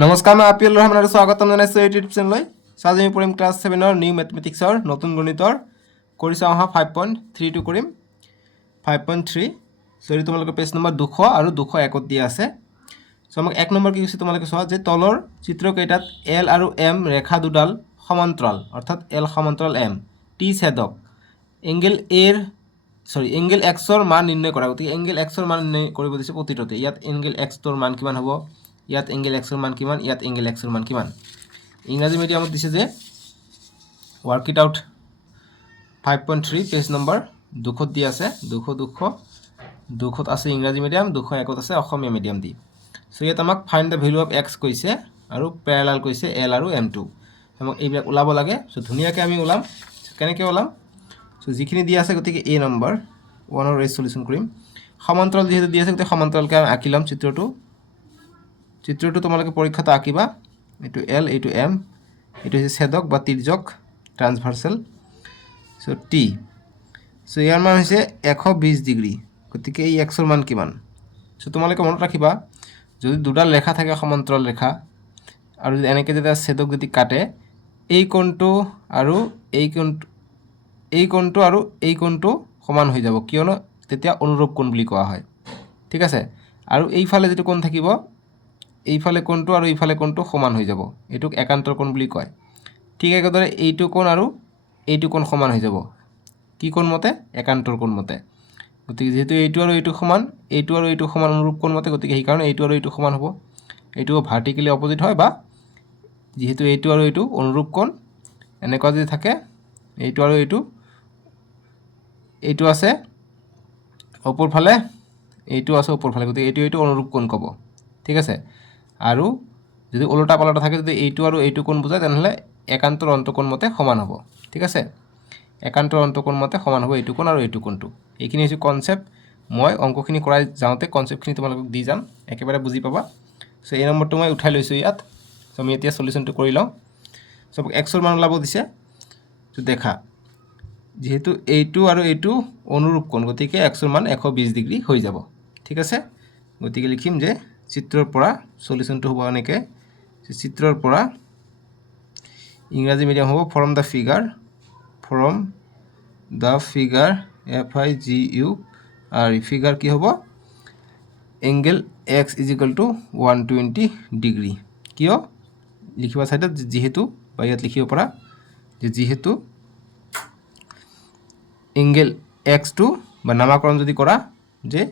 নমস্কাৰ, মই আপিল ৰহমান আৰু স্বাগতম জনাইছোঁ ইউটিউব চেনেললৈ। আজি আমি পঢ়িম ক্লাছ 7ৰ নিউ মেথমেটিক্সৰ নতুন গণিতৰ কৰি চাওঁ অহা 5.3টো কৰিম 5.3। সৰি তোমালোকৰ পেজ নম্বৰ 200 আৰু 201 দিয়া আছে। চ' আমাক 1 নম্বৰ কি কৈছে তোমালোকে চোৱা যে তলৰ চিত্ৰকেইটাত এল আৰু এম ৰেখা দুডাল সমান্তৰাল অৰ্থাৎ এল সমান্তৰাল এম টি ছেদক এংগেল এংগেল এক্সৰ মান নিৰ্ণয় কৰা। গতিকে এংগেল এক্সৰ মান নিৰ্ণয় কৰিব দিছে প্ৰতিটোতে। ইয়াত এংগেল এক্সৰ মান কিমান হ'ব, ইয়াত এংগেল এক্সৰ মান কিমান, ইয়াত এংগেল এক্সৰ মান কিমান। ইংৰাজী মিডিয়ামত দিছে যে work it out 5.3 page number 200 দি আছে। 200 আছে ইংৰাজী মিডিয়াম, 201 আছে অসমীয়া মিডিয়াম দি। চ' ইয়াত আমাক find the value of x কৈছে আৰু পেৰেলাল কৈছে এল আৰু এম টু। আমাক এইবিলাক ওলাব লাগে। চ' ধুনীয়াকৈ আমি ওলাম। কেনেকৈ ওলাম? চ' যিখিনি দি আছে গতিকে এ নম্বৰ 1ৰ এই সলিউশ্যন কৰিম। সমান্তৰাল যিহেতু দি আছে গতিকে সমান্তৰালকৈ আমি আঁকি ল'ম চিত্ৰটো তোমালোকে পৰীক্ষাত আঁকিবা। এইটো এল, এইটো এম, এইটো হৈছে ছেদক বা তিৰ্যক ট্ৰান্সভাৰ্চেল। চ' টি, চ' ইয়াৰ মান হৈছে 120 ডিগ্ৰী। গতিকে এই এক্সৰ মান কিমান? চ' তোমালোকে মনত ৰাখিবা, যদি দুডাল ৰেখা থাকে সমান্তৰাল ৰেখা আৰু যদি এনেকৈ যেতিয়া ছেদক যদি কাটে, এই কোণটো আৰু এই কোণটো সমান হৈ যাব, কিয়নো তেতিয়া অনুৰূপ কোণ বুলি কোৱা হয়। ঠিক আছে। আৰু এইফালে যিটো কোণ থাকিব, এইফালে কোণটো আৰু এইফালে কোণটো সমান হৈ যাব, এইটোক একান্তৰ কোণ বুলি কয়। ঠিক একেদৰে এইটো কোণ আৰু এইটো কোণ সমান হৈ যাব, কি কোণ মতে? একান্তৰ কোণ মতে। গতিকে যেহেতু এইটো আৰু এইটো সমান, এইটো আৰু এইটো সমান অনুৰূপ কোণ মতে, গতিকে সেইকাৰণে এইটো আৰু এইটো সমান হ'ব। এইটো ভাৰ্টিকেলি অপজিট হয়, বা যিহেতু এইটো আৰু এইটো অনুৰূপ কোণ, এনেকুৱা যদি থাকে এইটো আৰু এইটো আছে ওপৰ ফালে, এইটো আছে ওপৰ ফালে, গতিকে এইটো অনুৰূপ কোণ ক'ব। ঠিক আছে। আৰু যদি ওলোটা পালোটা থাকে, যদি এইটো আৰু এইটো কোণ বুজায়, তেনেহ'লে একান্তৰ অন্তঃকোণ মতে সমান হ'ব। ঠিক আছে। একান্তৰ অন্তঃকোণ মতে সমান হ'ব এইটো কোণ আৰু এইটো কোণটো। এইখিনি হৈছে কনচেপ্ট। মই অংকখিনি কৰাই যাওঁতে কনচেপ্টখিনি তোমালোকক দি যাম, একেবাৰে বুজি পাবা। চ' এই নম্বৰটো মই উঠাই লৈছোঁ ইয়াত। চ' আমি এতিয়া সলিউশ্যনটো কৰি লওঁ। চব এক্সৰ মান ওলাব দিছে। চ' দেখা, যিহেতু এইটো আৰু এইটো অনুৰূপ কোণ, গতিকে এক্সৰ মান 120 ডিগ্ৰী হৈ যাব। ঠিক আছে। গতিকে লিখিম যে চিত্ৰৰ পৰা সলিউশ্যনটো হ'ব এনেকৈ, চিত্ৰৰ পৰা ইংৰাজী মিডিয়াম হ'ব from the figure FIGUR figure কি হ'ব? Angle x is equal two 120 degree. কিয় লিখিবা চাইডত, যিহেতু, বা ইয়াত লিখিব পৰা যে যিহেতু এংগেল এক্সটো, বা নামাকৰণ যদি কৰা যে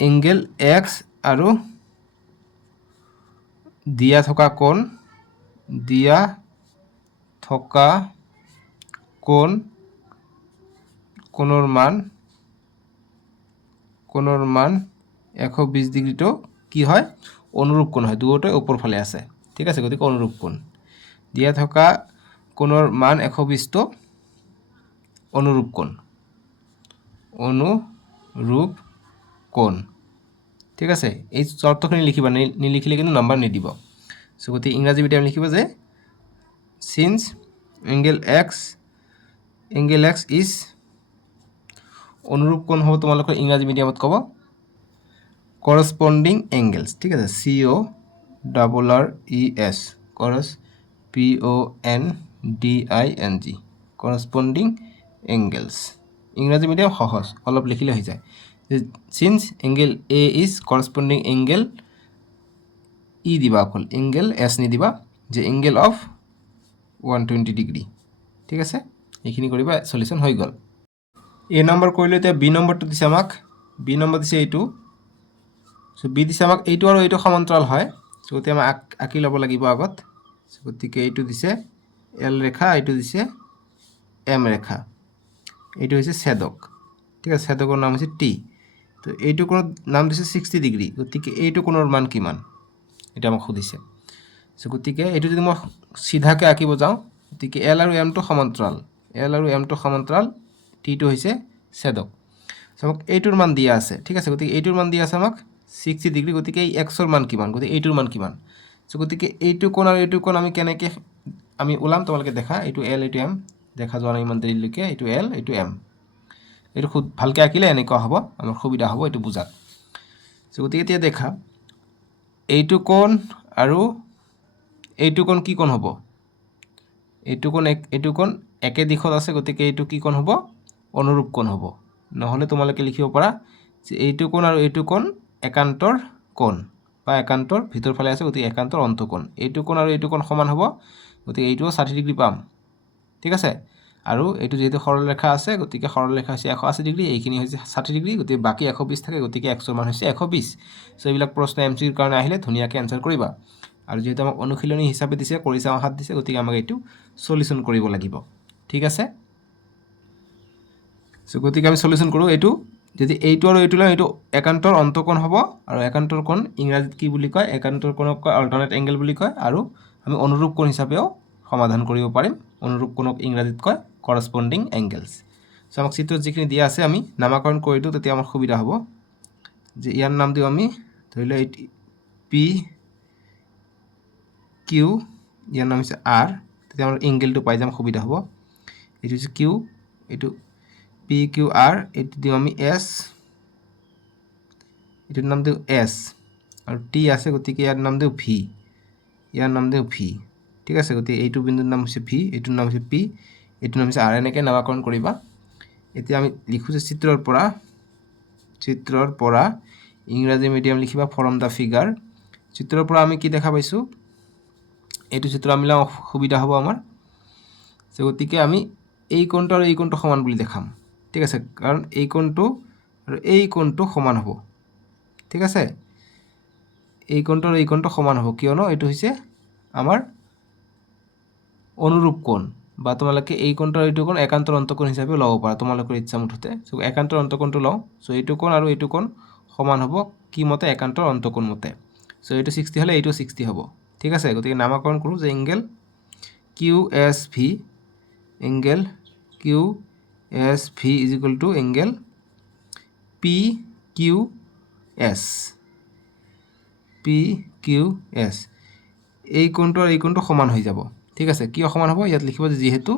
এংগেল এক্স আৰু দিয়া থকা কোণৰ মান 120 ডিগ্ৰীটো কি হয়? অনুৰূপ কোণ হয়। দুয়োটাই ওপৰ ফালে আছে। ঠিক আছে। গতিকে অনুৰূপ কোণ। দিয়া থকা কোণৰ মান 120টো অনুৰূপ কোণ। ঠিক আছে। এই চৰ্তখিনি লিখিবা, নিলিখিলে কিন্তু নম্বৰ নিদিব। চ' গতিকে ইংৰাজী মিডিয়াম লিখিব যে চিন্স এংগেল এক্স ইজ অনুৰূপ কোণ হ'ব, তোমালোকৰ ইংৰাজী মিডিয়ামত ক'ব কৰস্পণ্ডিং এংগেলছ। ঠিক আছে। CORRES PONDING corresponding angles. ইংৰাজী মিডিয়াম সহজ, অলপ লিখিলে হৈ যায়। Since angle A is corresponding angle, দিবা অকল, এংগেল এছ নিদিবা, যে এংগেল অফ 120 ডিগ্ৰী। ঠিক আছে। এইখিনি কৰিবা, সলিউশ্যন হৈ গ'ল। এ নম্বৰ কৰিলোঁ। এতিয়া বি নম্বৰটো দিছে আমাক। বি নম্বৰ দিছে এইটো। চ' বি দিছে আমাক এইটো আৰু এইটো সমান্তৰাল হয়। চ' গতিকে আমি আঁকি ল'ব লাগিব আগত। চ' গতিকে এইটো দিছে এল ৰেখা, এইটো দিছে এম ৰেখা, এইটো হৈছে ছেদক। ঠিক আছে। ছেদকৰ নাম হৈছে টি। তো এইটো কোণৰ নাম দিছে 60 ডিগ্ৰী। গতিকে এইটো কোণৰ মান কিমান, এটা আমাক সুধিছে। চ' গতিকে এইটো যদি মই চিধাকৈ আঁকিব যাওঁ, গতিকে এল আৰু এমটো সমান্তৰাল, টিটো হৈছে ছেদক। চ' আমাক এইটোৰ মান দিয়া আছে। ঠিক আছে। গতিকে এইটোৰ মান দিয়া আছে আমাক 60 ডিগ্ৰী। গতিকে এই এক্সৰ মান কিমান, গতিকে এইটোৰ মান কিমান। চ' গতিকে এইটো কোণ আৰু এইটো কোণ আমি কেনেকৈ ওলাম, তোমালোকে দেখা। এইটো এল, এইটো এম, দেখা যোৱা নাই ইমান দেৰিলৈকে। এইটো এল, এইটো এম। এইটো ভালকৈ আঁকিলে এনেকুৱা হ'ব, আমাৰ সুবিধা হ'ব এইটো বুজাত। চ' গতিকে এতিয়া দেখা, এইটো কোণ আৰু এইটো কোণ কি কোণ হ'ব এইটো কোণ একে দিশত আছে গতিকে এইটো কি কোণ হ'ব অনুৰূপ কোণ হ'ব নহ'লে তোমালোকে লিখিব পাৰা যে এইটো কোণ আৰু এইটো কোণ একান্তৰ কোণ বা একান্তৰ ভিতৰ ফালে আছে গতিকে একান্তৰ অন্তঃকোণ এইটো কোণ আৰু এইটো কোণ সমান হ'ব গতিকে এইটোও 60 ডিগ্ৰী পাম ঠিক আছে আৰু এইটো যেহেতু সৰলৰেখা আছে গতিকে সৰলৰেখা হৈছে 180 ডিগ্ৰী এইখিনি হৈছে 60 ডিগ্ৰী গতিকে বাকী 120 থাকে গতিকে x ৰ মান হৈছে 120 সো এইবিলাক প্ৰশ্ন এমচিৰ কাৰণে আহিলে ধুনীয়াকৈ এনসাৰ কৰিবা আৰু যেহেতু আমাক অনুশীলনী হিচাপে দিছে কৰি চাওঁ হাত দিছে গতিকে আমাক এইটো সলিউশন কৰিব লাগিব ঠিক আছে সো গতিকে আমি সলিউশন কৰোঁ এইটো যদি এইটো আৰু এইটো লওঁ এইটো একান্তৰ অন্তঃকোণ হ'ব আৰু একান্তৰ কোণ ইংৰাজীত কি বুলি কয় একান্তৰ কোণক কয় অল্টাৰনেট এংগেল বুলি কয় আৰু আমি অনুৰূপ কোণ হিচাপেও সমাধান কৰিব পাৰিম অনুৰূপ কোণক ইংৰাজীত কয় কৰসপন্ডিং এংগেলস সো আমাক চিত্ৰত যিখিনি দিয়া আছে আমি নামাকৰণ কৰি দিওঁ তেতিয়া আমাৰ সুবিধা হ'ব যে ইয়াৰ নাম দিওঁ আমি ধৰি লওঁ পি কিউ ইয়াৰ নাম হৈছে আৰ তেতিয়া আমাৰ এংগেলটো পাই যাম সুবিধা হ'ব এইটো হৈছে কিউ এইটো পি কিউ আৰ এইটো দিওঁ আমি এছ এটার নাম দিও এস আর টি আছে গতিকে ইয়ার নাম দিও ভি ইয়ার নাম দিও ভি ঠিক আছে গতিকে এইটো বিন্দুৰ নাম হৈছে ভি এইটোৰ নাম হৈছে পি এইটোৰ নাম হৈছে আৰ এনেকৈ নামাকৰণ কৰিবা এতিয়া আমি লিখোঁ যে চিত্ৰৰ পৰা ইংৰাজী মিডিয়াম লিখিবা ফ্ৰম দ্য ফিগাৰ চিত্ৰৰ পৰা আমি কি দেখা পাইছোঁ এইটো চিত্ৰ আমি লওঁ সুবিধা হ'ব আমাৰ গতিকে আমি এই কোণটো আৰু এই কোণটো সমান বুলি দেখাম ঠিক আছে কাৰণ এই কোণটো আৰু এই কোণটো সমান হ'ব ঠিক আছে এই কোণটো আৰু এই কোণটো সমান হ'ব কিয়নো এইটো হৈছে আমাৰ অনুৰূপ কোণ বা তোমালোকে এই কোণটো আৰু এইটো কোণ একান্তৰ অন্তঃকোণ হিচাপে ল'ব পাৰা তোমালোকৰ ইচ্ছা মুঠতে সো একান্তৰ অন্তঃকোণটো লওঁ সো এইটো কোণ আৰু এইটো কোণ সমান হ'ব কি মতে একান্তৰ অন্তঃকোণ মতে সো এইটো 60 হ'লে এইটো 60 হ'ব ঠিক আছে গতিকে নামাকৰণ কৰোঁ যে angle Q S V angle Q S V is equal to angle P Q S P Q S এই কোণটো আৰু এই কোণটো সমান হৈ যাব ঠিক আছে কিয় সমান হ'ব ইয়াত লিখিব যে যিহেতু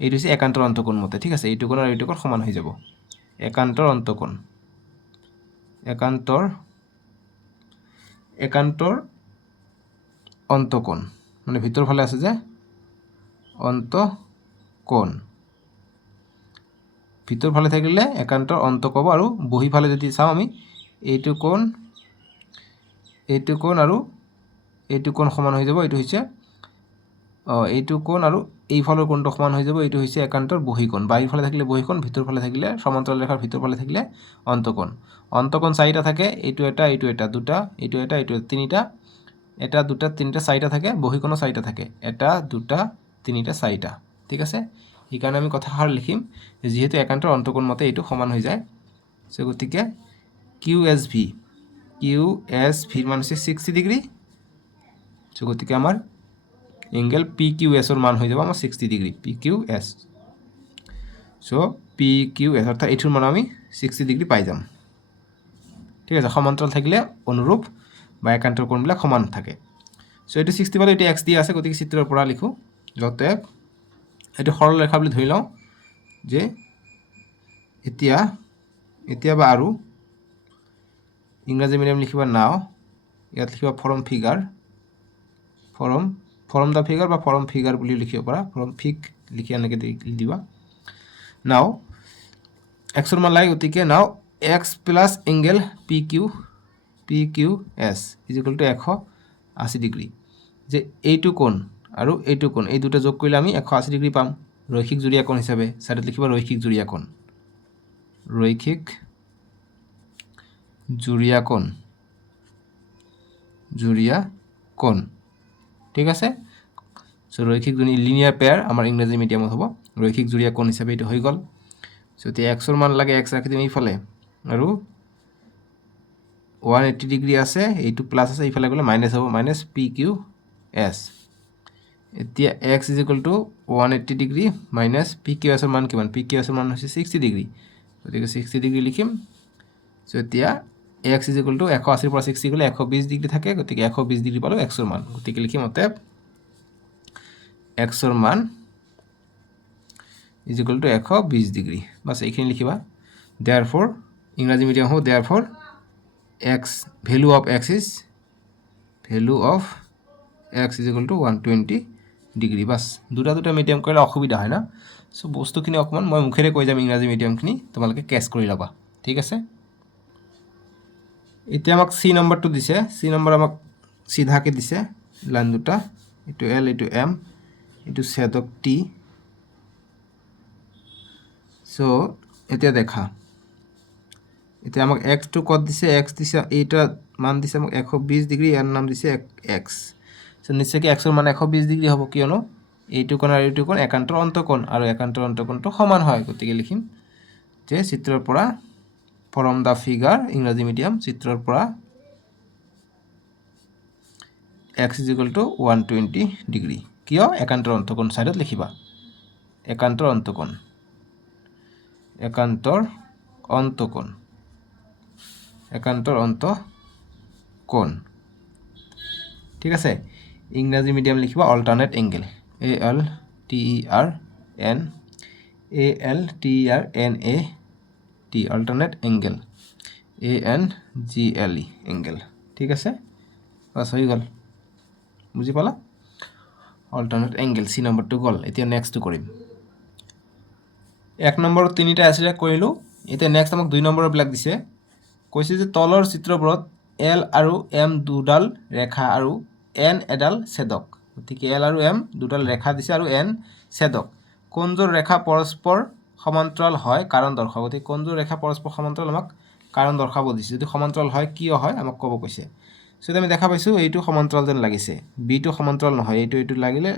এইটো হৈছে একান্তৰ অন্তঃকোণ মতে ঠিক আছে এইটো কোণ আৰু এইটো কোণ সমান হৈ যাব একান্তৰ অন্তঃকোণ একান্তৰ অন্তঃকোণ মানে ভিতৰ ফালে আছে যে অন্তঃকোণ ভিতৰ ফালে থাকিলে একান্তৰ অন্তঃকোণ আৰু বহি ফালে যদি চাওঁ আমি এইটো কোণ আৰু এইটো কোণ সমান হৈ যাব এইটো হৈছে এইটো কোণ আৰু এইফালৰ কোণটো সমান হৈ যাব এইটো হৈছে একান্তৰ বহিকোণ বাহিৰ ফালে থাকিলে বহিকোণ ভিতৰ ফালে থাকিলে সমান্তৰাল ৰেখাৰ ভিতৰ ফালে থাকিলে অন্তঃকোণ চাৰিটা থাকে এইটো এটা দুটা এইটো এটা তিনিটা এটা দুটা তিনিটা চাৰিটা থাকে বহিকোণো চাৰিটা থাকে এটা দুটা তিনিটা চাৰিটা ঠিক আছে সেইকাৰণে আমি কথাষাৰ লিখিম যিহেতু একান্তৰ অন্তঃকোণ মতে এইটো সমান হৈ যায় সো গতিকে কিউ এছ ভিৰ মান হৈছে 60 ডিগ্ৰী সো গতিকে আমাৰ এংগেল পি কিউ এছৰ মান হৈ যাব আমাৰ 60 degree P Q S so P Q S অৰ্থাৎ এইটোৰ মান আমি 60 ডিগ্ৰী পাই যাম ঠিক আছে সমান্তৰাল থাকিলে অনুৰূপ বা একান্তৰ কোণবিলাক সমান থাকে সো এইটো 60 পালে এইটো এক্স দিয়া আছে গতিকে চিত্ৰৰ পৰা লিখোঁ যতে এইটো সৰল ৰেখা বুলি ধৰি লওঁ যে এতিয়া বা আৰু ইংৰাজী মিডিয়াম লিখিবা নাও ইয়াত লিখিবা ফ্ৰম দ্য ফিগাৰ বা ফ্ৰম ফিগাৰ বুলি লিখিব পাৰা ফ্ৰম ফিগ লিখি এনেকৈ দিবা নাও এক্সৰ মান লাগে গতিকে now X plus angle P Q S is equal to 180 degree যে এইটো কোণ আৰু এইটো কোণ এই দুটা যোগ কৰিলে আমি 180 ডিগ্ৰী পাম ৰৈখিক জুৰীয়া কোণ হিচাপে চাইডত লিখিবা ৰৈখিক জুৰীয়া কোণ ঠিক আছে সো ৰৈখিক লিনিয়াৰ পেয়াৰ আমাৰ ইংৰাজী মিডিয়ামত হ'ব ৰৈখিক জুৰীয়া কোণ হিচাপে এইটো হৈ গ'ল সো এতিয়া এক্সৰ মান লাগে এক্স ৰাখি দিম এইফালে আৰু 180 ডিগ্ৰী আছে এইটো প্লাছ আছে এইফালে গ'লে মাইনাছ হ'ব মাইনাছ পি কিউ এছ এতিয়া X is equal to 180 degree minus P Q এছৰ মান কিমান পি কিউ এছৰ মান হৈছে 60 ডিগ্ৰী গতিকে 60 ডিগ্ৰী লিখিম সো এতিয়া এক্স ইজ ইকুৱেল টু 180 পৰা 60 গ'লে 120 ডিগ্ৰী থাকে গতিকে 120 ডিগ্ৰী পালোঁ এক্সৰ মান গতিকে লিখিম অতএব এক্সৰ মান is equal two 120 degree bus এইখিনি লিখিবা দেয়াৰফৰ ইংৰাজী মিডিয়াম হ'ব দেয়াৰফৰ x value of x is value of x is equal two 120 degree. Bus দুটা মিডিয়াম কৰিলে অসুবিধা হয় না। চ' বস্তুখিনি অকণমান মই মুখেৰে কৈ যাম, ইংৰাজী মিডিয়ামখিনি তোমালোকে কেচ কৰি ল'বা, ঠিক আছে। এতিয়া আমাক চি নম্বৰটো দিছে, চি নম্বৰ আমাক চিধাকৈ দিছে লাইন দুটা, এইটো এল এইটো এম, এইটো ছেদক টি। চ' এতিয়া দেখা, এতিয়া আমাক এক্সটো ক'ত দিছে, এক্স দিছে এইটা মান দিছে আমাক 120 ডিগ্ৰী, ইয়াৰ নাম দিছে এক্স। চ' নিশ্চয়কৈ এক্সৰ মান 120 ডিগ্ৰী হ'ব, কিয়নো এইটো কোণ আৰু এইটো কোণ একান্তৰ অন্তকোণ, আৰু একান্তৰ অন্তকোণটো সমান হয়। গতিকে লিখিম যে চিত্ৰৰ পৰা ফ্ৰম দ্য ফিগাৰ, ইংৰাজী মিডিয়াম, চিত্ৰৰ পৰা x is equal two 120 degree. কিয়? একান্তৰ অন্তকোণ ছাইডত লিখিবা, একান্তৰ অন্তকোণ, একান্তৰ অন্তকোণ, একান্তৰ অন্তকোণ, ঠিক আছে। ইংৰাজী মিডিয়াম লিখিবা alternate angle, ALTERNAT, alternate angle, ANGLE angle, ঠিক আছে। বাছ হৈ গ'ল, বুজি পালা? অল্টাৰনেট এংগেল চি নম্বৰটো গ'ল। এতিয়া নেক্সটটো কৰিম। 1 নম্বৰত 3টা আছিলে কৰিলোঁ। এতিয়া নেক্সট আমাক 2 নম্বৰবিলাক দিছে। কৈছে যে তলৰ চিত্ৰবোৰত এল আৰু এম দুডাল ৰেখা আৰু এন এডাল ছেদক। গতিকে এল আৰু এম দুডাল ৰেখা দিছে আৰু এন ছেদক। কোনযোৰ ৰেখা পৰস্পৰ সমান্তৰাল হয় কাৰণ দৰ্শাব। গতিকে কোনযোৰ ৰেখা পৰস্পৰ সমান্তৰাল আমাক কাৰণ দৰ্শাব দিছে। যদি সমান্তৰাল হয় কিয় হয় আমাক ক'ব কৈছে। চ' আমি দেখা পাইছোঁ এইটো সমান্তৰাল যেন লাগিছে, বিটো সমান্তৰাল নহয়, এইটো লাগিলে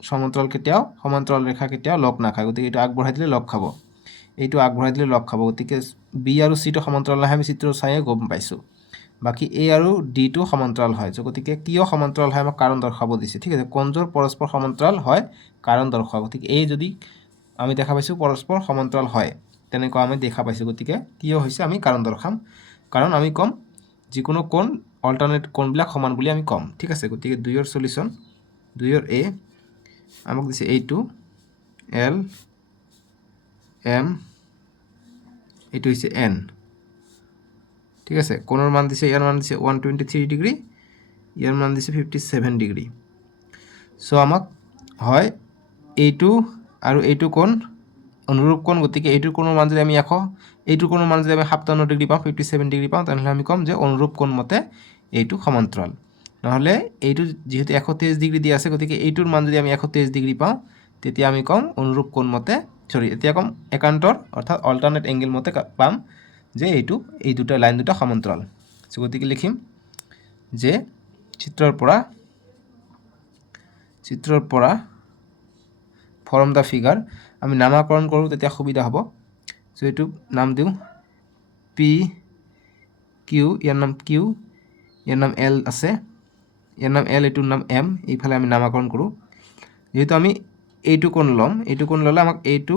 সমান্তৰাল কেতিয়াও, সমান্তৰাল ৰেখা কেতিয়াও লগ নাখায়। গতিকে এইটো আগবঢ়াই দিলে লগ খাব, এইটো আগবঢ়াই দিলে লগ খাব। গতিকে বি আৰু চিটো সমান্তৰাল নহয়, আমি চিত্ৰ চায়ে গম পাইছোঁ। বাকী এ আৰু ডিটো সমান্তৰাল হয়। গতিকে কিয় সমান্তৰাল হয় আমাক কাৰণ দৰ্শাব দিছে, ঠিক আছে। কোনযোৰ পৰস্পৰ সমান্তৰাল হয় কাৰণ দৰ্শাব। গতিকে এই যদি আমি দেখা পাইছোঁ পৰস্পৰ সমান্তৰাল হয়, তেনেকুৱা আমি দেখা পাইছোঁ। গতিকে কিয় হৈছে আমি কাৰণ দৰ্শাম, কাৰণ আমি ক'ম যিকোনো কোণ অল্টাৰনেট কোণবিলাক সমান বুলি আমি ক'ম, ঠিক আছে। গতিকে 2ৰ সলিউশ্যন, 2ৰ এ আমাক দিছে এইটো এল এম, এইটো হৈছে এন, ঠিক আছে। কোণৰ মান দিছে, ইয়াৰ মান দিছে 123 ডিগ্ৰী, ইয়াৰ মান দিছে 57 ডিগ্ৰী। চ' আমাক হয় এইটো আৰু এইটো কোণ অনুৰূপ কোণ। গতিকে এইটোৰ কোণৰ মান যদি আমি 100, এইটোৰ কোণৰ মান যদি আমি 57 ডিগ্ৰী পাওঁ, 57 ডিগ্ৰী পাওঁ, তেনেহ'লে আমি ক'ম যে অনুৰূপ কোণ মতে এইটো সমান্তৰাল। নহ'লে এইটো যিহেতু 123 ডিগ্ৰী দিয়া আছে, গতিকে এইটোৰ মান যদি আমি 123 ডিগ্ৰী পাওঁ, তেতিয়া আমি ক'ম অনুৰূপ কোণ মতে, এতিয়া ক'ম একান্তৰ অৰ্থাৎ অল্টাৰনেট এংগেল মতে পাম যে এই দুটা লাইন দুটা সমান্তৰাল। চ' গতিকে লিখিম যে চিত্ৰৰ পৰা ফ্ৰম দ্য ফিগাৰ, আমি নামাকৰণ কৰোঁ তেতিয়া সুবিধা হ'ব। চ' এইটো নাম দিওঁ পি কিউ, ইয়াৰ নাম কিউ, ইয়াৰ নাম এল আছে, ইয়াৰ নাম এল, এইটোৰ নাম এম, এইফালে আমি নামাকৰণ কৰোঁ। যিহেতু আমি এইটো কোণ ল'ম, এইটো কোণ ল'লে আমাক এইটো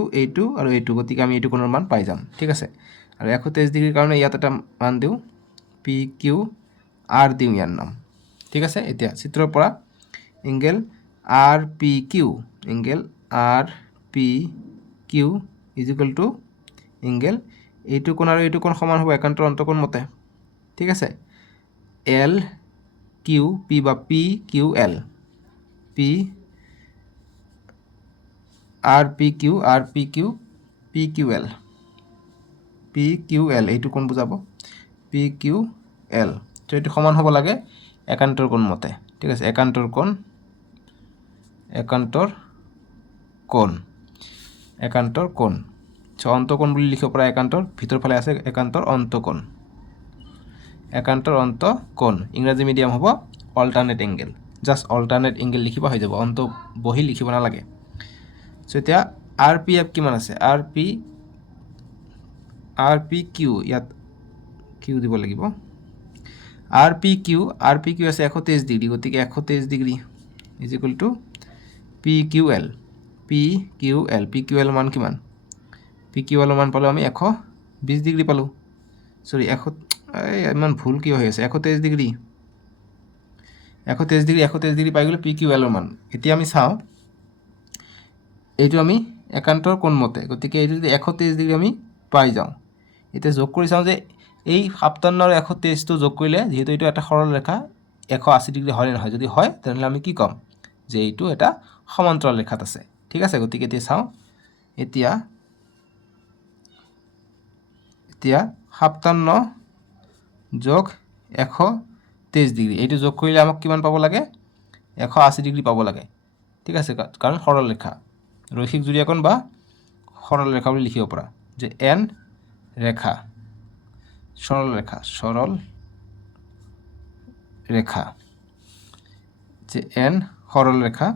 আৰু এইটো, গতিকে আমি এইটো কোণৰ মান পাই যাম, ঠিক আছে। আৰু 123 ডিগ্ৰীৰ কাৰণে ইয়াত এটা মান দিওঁ পি কিউ আৰ দিওঁ ইয়াৰ নাম, ঠিক আছে। এতিয়া চিত্ৰৰ পৰা angle R P Q, angle R P Q is equal to angle, এইটো কোণ আৰু এইটো কোণ সমান হ'ব একান্তৰ অন্তকোণ মতে, ঠিক আছে। এল কিউ পি বা P Q L, P R P Q, R P Q, P Q L, P Q L, এইটো কোণ বুজাব পি কিউ এল। ত' এইটো সমান হ'ব লাগে একান্তৰ কোণ মতে, ঠিক আছে। একান্তৰ কোণ, একান্তৰ কোণ, একান্তৰ কোণ। চ' অন্তকোণ বুলি লিখিব পৰা একান্তৰ, ভিতৰ ফালে আছে একান্তৰ অন্তকোণ, একান্তৰ অন্তকোণ। ইংৰাজী মিডিয়াম হ'ব alternate angle, just alternate angle লিখিব হৈ যাব, অন্ত বহি লিখিব নালাগে। চ' এতিয়া আৰ পি এফ কিমান আছে, আৰ পি কিউ, ইয়াত কিউ দিব লাগিব। আৰ পি কিউ আছে 123 ডিগ্ৰী, গতিকে 123 degree is equal to P Q L, P Q L মান কিমান, পি কিউ এলৰ মান পালোঁ আমি 120 ডিগ্ৰী পালোঁ। চৰি ইমান ভুল কিয় হৈ আছে, 123 ডিগ্ৰী পাই গ'লোঁ পি কিউ এলৰ মান। এতিয়া আমি চাওঁ এইটো আমি একান্তৰ কোণ মতে, গতিকে এইটো যদি 123 ডিগ্ৰী আমি পাই যাওঁ, এতিয়া যোগ কৰি চাওঁ যে এই 57 আৰু 123টো যোগ কৰিলে, যিহেতু এইটো এটা সৰল ৰেখা, 180 ডিগ্ৰী হয় নহয় যদি হয় তেনেহ'লে আমি কি ক'ম যে এইটো এটা সমান্তৰাল ৰেখাত আছে ঠিক আছে গতিকে এতিয়া চাওঁ এতিয়া 57 যোগ 123 ডিগ্ৰী এইটো যোগ কৰিলে আমাক কিমান পাব লাগে 180 ডিগ্ৰী পাব লাগে ঠিক আছে কাৰণ সৰল ৰেখা ৰৈখিক জুৰিয়াকোণ বা সৰল ৰেখা বুলি লিখিব পৰা যে n ৰেখা সৰল ৰেখা যে n সরল রেখা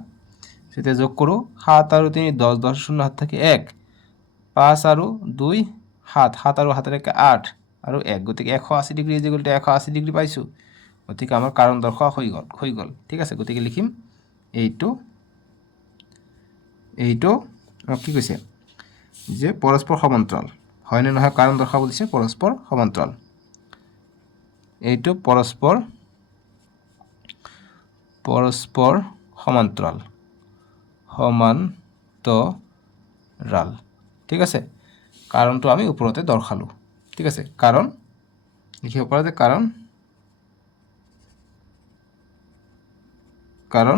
সেটা যোগ করো 7 আর 3 10 10 শূন্য হাত থাকে 1 5 আর 2 7 7 আর হাতে রেখে 8 আর 1 গতিকে 180 degree is equal to 180 degree পাইছো গতিকে আমার কারণ দর্শা হই গল ঠিক আছে গতিকে লিখিম এইটো কি কইছে যে পরস্পর সমান্তরাল হয় না নহয় কারণ দর্শা বলছে পরস্পর সমান্তরাল এইটো পরস্পর সমান্তরাল ঠিক আছে কারণটো আমি উপরতে দর্শালো ঠিক আছে কারণ লিখিব পাৰা যে কারণ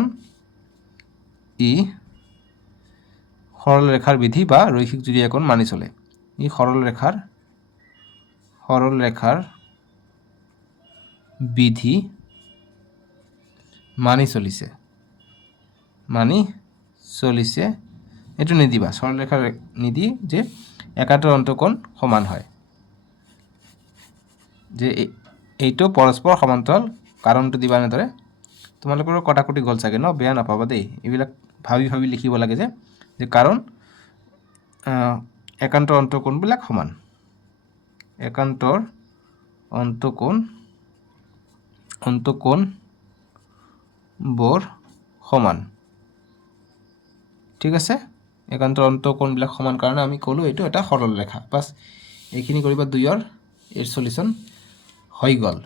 ই সরল রেখার বিধি বা রৈখিক জুড়িয়াকোণ মানি চলে ই সরল রেখার বিধি মানি চলিছে এটো নিদিবা সরল রেখার নিদি যে একান্তৰ অন্তকোণ সমান হয় যে এইটো পৰস্পৰ সমান্তৰাল কাৰণটো দিবা নেদৰে তোমালোকৰ কটাকটি গল চাগে ন বেয়া নাপাবা দেই এইবিলাক ভাবি লিখিব লাগে যে কাৰণ একান্তৰ অন্তকোণবিলাক সমান একান্তৰ অন্তকোণ বৰ সমান ঠিক আছে একান্তৰ অন্তকোণবিলাক সমান কাৰণে আমি কলো এইটো এটা সৰল ৰেখা বাস এইখিনি কৰিবা 2 ৰ এৰ সলিউশন হৈ গল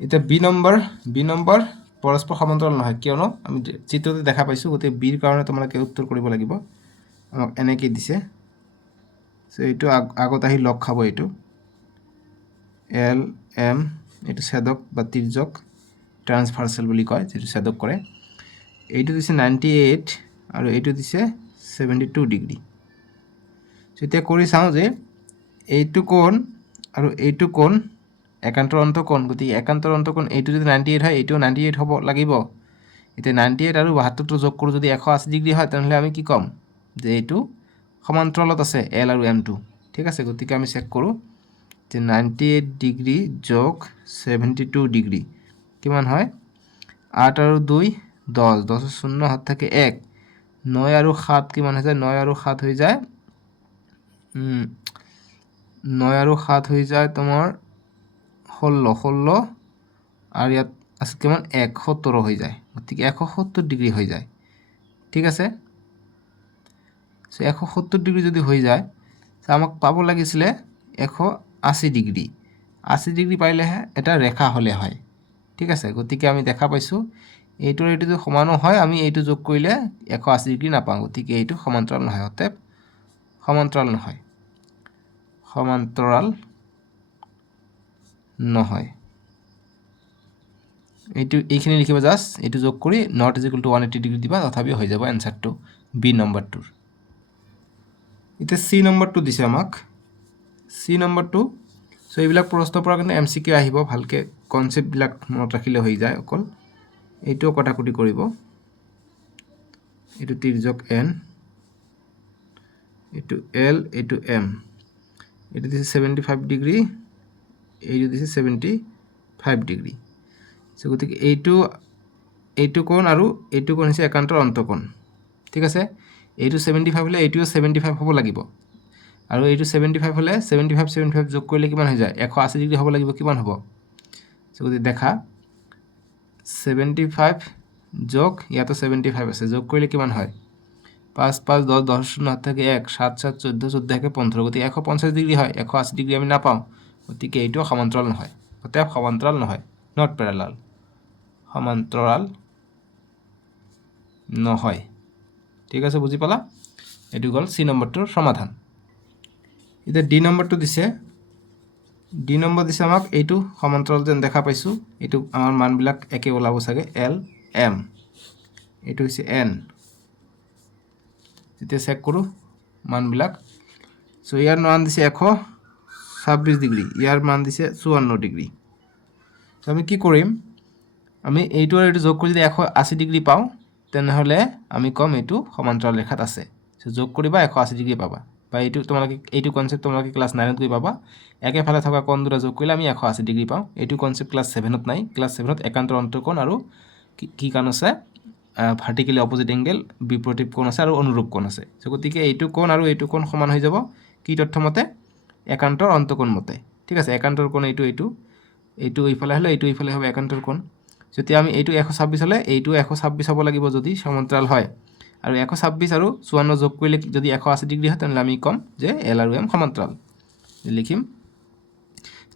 এটা বি নম্বৰ পৰস্পৰ সমান্তৰাল নহয় কিয়নো আমি চিত্ৰতে দেখা পাইছো গতে বিৰ কাৰণে তোমালোকে উত্তৰ কৰিব লাগিব আমাক এনেকৈ দিছে সো এইটো আগত আহি লগ খাব এইটো এল এম এইটো ছেদক বা তিৰ্যক ট্ৰান্সভাৰ্সাল বুলি কয় যেটো ছেদক কৰে এইটো দিছে 98 আৰু এইটো দিছে 72 ডিগ্ৰী এতিয়া কৰি চাও যে এইটো কোণ আৰু এইটো কোণ একান্তৰ অন্তকোণ গতি একান্তৰ অন্তকোণ এইটো যদি 98 হয় এইটো 98 হ'ব লাগিব এতিয়া 98 আৰু 72 টো যোগ কৰো যদি 180 ডিগ্ৰী হয় তেনহলে আমি কি কম যে এইটো সমান্তৰালত আছে এল আৰু এম টু ঠিক আছে গতিকে আমি চেক কৰো যে 98 ডিগ্ৰী যোগ 72 ডিগ্ৰী কিমান হয় 8 আৰু 2 10 10 শূন্য হাত থাকে 1 9 আৰু 7 কিমান হৈ যায় 9 আৰু 7 হৈ যায় 9 আৰু 7 হৈ যায় তোমাৰ 16 আৰু ইয়াত আছে কিমান 71 হৈ যায় গতিকে 170 ডিগ্ৰী হৈ যায় ঠিক আছে সো 170 ডিগ্ৰী যদি হৈ যায় আমাক পাব লাগিছিলে 180 ডিগ্ৰী 80 ডিগ্ৰী পাইলেহে এটা ৰেখা হলে হয় ঠিক আছে গতিকে আমি দেখা পাইছো এইটোৰ এইটো সমানো হয় আমি এইটো যোগ কৰিলে 180 ডিগ্ৰী নাপাওঁ গতিকে এইটো সমান্তৰাল নহয় অতএব সমান্তৰাল নহয় এইখিনি লিখিব জাস্ট এইটো যোগ কৰি not is equal to 180 degree দিবা তথাপি হৈ যাব এনসাৰটো বি নম্বৰটোৰ এটা সি নম্বৰটো দিছে আমাক সি নম্বৰটো সো এইবিলাক প্ৰশ্নৰ পৰা কিন্তু এমসিকিউ আহিব ভালকে কনসেপ্ট বিলাক মনত ৰাখিলে হৈ যায় অকল এইটো কটাকটি কৰিব এইটো তিৰ্যক n এইটো l এইটো m এইটো দিছে 75 ডিগ্ৰী এইটো দিছে 75 ডিগ্ৰী সো গতিকে এইটো কোণ আৰু এইটো কোণ হৈছে একান্তৰ অন্তকোণ ঠিক আছে এইটো 75 হলে এইটো 75 হ'ব লাগিব আৰু এইটো 75 হলে 75 যোগ কৰিলে কিমান হৈ যায় 180 ডিগ্ৰী হ'ব লাগিব কিমান হ'ব সো গতি দেখা 75 যোগ ইয়াতো 75 আছে যোগ কৰিলে কিমান হয় 5 5 10 10 শূন্য হাত থাকে 1 7 7 14 14 থেকে 15 গতি 150 ডিগ্ৰী হয় 180 ডিগ্ৰী আমি নাপাওঁ গতিকে এইটো সমান্তৰাল নহয় অতএব সমান্তৰাল নহয় নট প্যাৰালাল সমান্তৰাল নহয় ঠিক আছে বুজি পালা এটো গল সি নম্বৰটোৰ সমাধান এটা ডি নম্বৰটো দিছে ডি নম্বৰ দিছে আমাক এইটো সমান্তৰাল যেন দেখা পাইছোঁ এইটো আমাৰ মানবিলাক একে ওলাব চাগে এল এম এইটো হৈছে এন যেতিয়া চেক কৰোঁ মানবিলাক চ' ইয়াৰ মান দিছে 126 ডিগ্ৰী ইয়াৰ মান দিছে 54 ডিগ্ৰী চ' আমি কি কৰিম আমি এইটো আৰু এইটো যোগ কৰি যদি 180 ডিগ্ৰী পাওঁ তেনেহ'লে আমি ক'ম এইটো সমান্তৰাল ৰেখাত আছে চ' যোগ কৰিবা 180 ডিগ্ৰী পাবা বা এইটো তোমালোকে এইটো কনচেপ্ট তোমালোকে ক্লাছ 9ত গৈ পাবা একেফালে থকা কোণ দুটা যোগ কৰিলে আমি 180 ডিগ্ৰী পাওঁ এইটো কনচেপ্ট ক্লাছ 7ত নাই ক্লাছ 7ত একান্তৰ অন্তঃকোণ আৰু কি কাণ আছে ভাৰ্টিকেলি অপজিট এংগেল বিপৰীত কোণ আছে আৰু অনুৰূপ কোণ আছে চ' গতিকে এইটো কোণ আৰু এইটো কোণ সমান হৈ যাব কি তথ্য মতে একান্তৰ অন্তঃকোণ মতে ঠিক আছে একান্তৰ কোণ এইটো এইফালে হ'লে এইটো এইফালে হ'ব একান্তৰ কোণ যেতিয়া আমি এইটো 126 হ'লে এইটো 126 হ'ব লাগিব যদি সমান্তৰাল হয় আৰু 126 আৰু 54 যোগ কৰিলে যদি 180 ডিগ্ৰী হয় তেনেহ'লে আমি ক'ম যে এল আৰু এম সমান্তৰাল লিখিম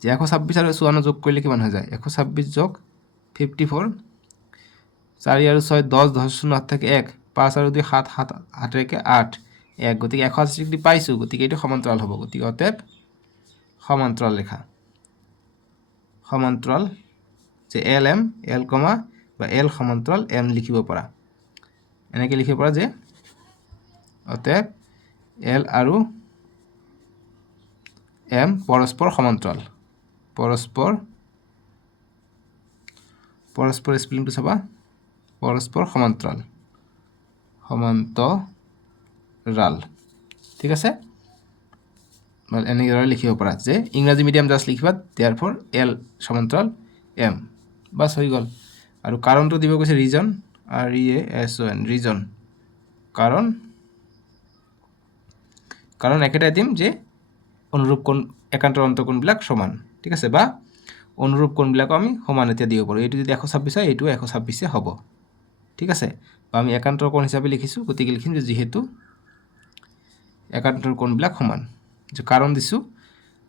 যে 126 আৰু 54 যোগ কৰিলে কিমান হৈ যায় 126 যোগ 54 4 আৰু 6 10 10 0 8 থাকে 1 5 আৰু 2 7 7 8 একে 8 1 গতিকে 180 ডিগ্ৰী পাইছোঁ গতিকে এইটো সমান্তৰাল হ'ব গতিকে অতএব সমান্তৰাল ৰেখা সমান্তৰাল যে এল এম এল কমা বা এল সমান্তৰাল এম লিখিব পৰা এনেকৈ লিখিব পৰা যে অতএব এল আৰু এম পৰস্পৰ সমান্তৰাল পৰস্পৰ স্পেলিংটো চাবা পৰস্পৰ সমান্তৰাল ঠিক আছে এনেদৰে লিখিব পৰা যে ইংৰাজী মিডিয়াম জাষ্ট লিখিবা দেয়াৰফৰ এল সমান্তৰাল এম বাছ হৈ গ'ল আৰু কাৰণটো দিব কৈছে ৰিজন REASON ৰিজন কাৰণ একেটাই দিম যে অনুৰূপ কোণ একান্তৰ অন্তঃকোণবিলাক সমান ঠিক আছে বা অনুৰূপ কোণবিলাকো আমি সমান এতিয়া দিব পাৰোঁ এইটো যদি 126 হয় এইটো 126 হ'ব ঠিক আছে বা আমি একান্তৰ কোণ হিচাপে লিখিছোঁ গতিকে লিখিম যে যিহেতু একান্তৰ কোণবিলাক সমান যে কাৰণ দিছোঁ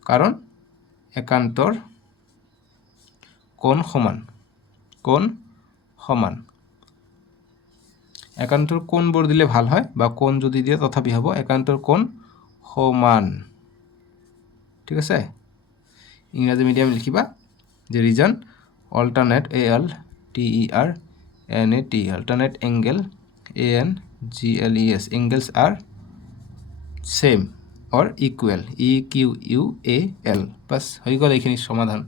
কাৰণ একান্তৰ কোণ সমান একান্তৰ কোণবোৰ দিলে ভাল হয় বা কোণ যদি দিয়ে তথাপি হ'ব একান্তৰ কোণ সমান ঠিক আছে ইংৰাজী মিডিয়াম লিখিবা যে reason alternate ALTERNATE alternate angle ANGLES angles are same or equal EQUAL bus হৈ গ'ল এইখিনি সমাধান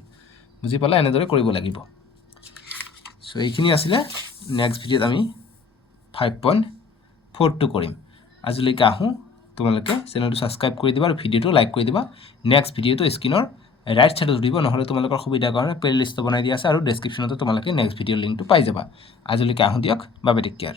বুজি পালা এনেদৰে কৰিব লাগিব চ' এইখিনি আছিলে নেক্সট ভিডিঅ'ত আমি 5.42 কৰিম আজিলৈকে আহোঁ তোমালোকে চেনেলটো ছাবস্ক্ৰাইব কৰি দিবা আৰু ভিডিঅ'টো লাইক কৰি দিবা নেক্সট ভিডিঅ'টো স্ক্ৰীনৰ ৰাইট ছাইডত দিব নহ'লে তোমালোকৰ সুবিধাৰ কাৰণে প্লে লিষ্ট বনাই দিয়া আছে আৰু ডেছক্ৰিপশ্যনতো তোমালোকে নেক্সট ভিডিঅ'ৰ লিংকটো পাই যাবা আজিলৈকে আহোঁ দিয়ক বাবে টেক কেয়াৰ